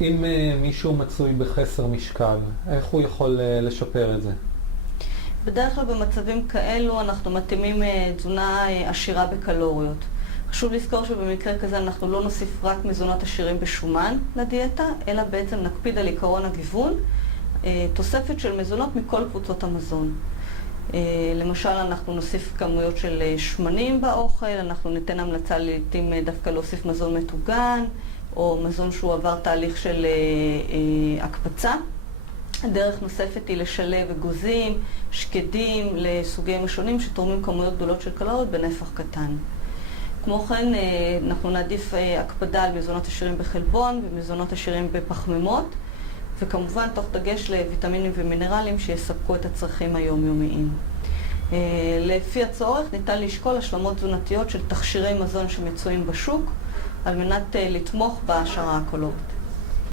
אם מישהו מצוי בחסר משקל, איך הוא יכול לשפר את זה? בדרך כלל במצבים כאלו אנחנו מתאימים תזונה עשירה בקלוריות. חשוב לזכור שבמקרה כזה אנחנו לא נוסיף רק מזונות עשירים בשומן לדיאטה, אלא בעצם נקפיד על עיקרון הגיוון, תוספת של מזונות מכל קבוצות המזון. למשל, אנחנו נוסיף כמויות של שמנים באוכל, אנחנו ניתן המלצה לעתים דווקא להוסיף מזון מטוגן, או מזון שהוא עבר תהליך של הקפצה. דרך נוספת היא לשלב אגוזים, שקדים לסוגים השונים שתורמים כמויות גדולות של קלוריות בנפח קטן. כמו כן, אנחנו נעדיף הקפדה על מזונות עשירים בחלבון ומזונות עשירים בפחמימות, וכמובן תוך דגש לויטמינים ומינרלים שיספקו את הצרכים היומיומיים. לפי הצורך ניתן לשקול השלמות תזונתיות של תכשירי מזון שמצויים בשוק על מנת לתמוך בהעשרה הקלורית.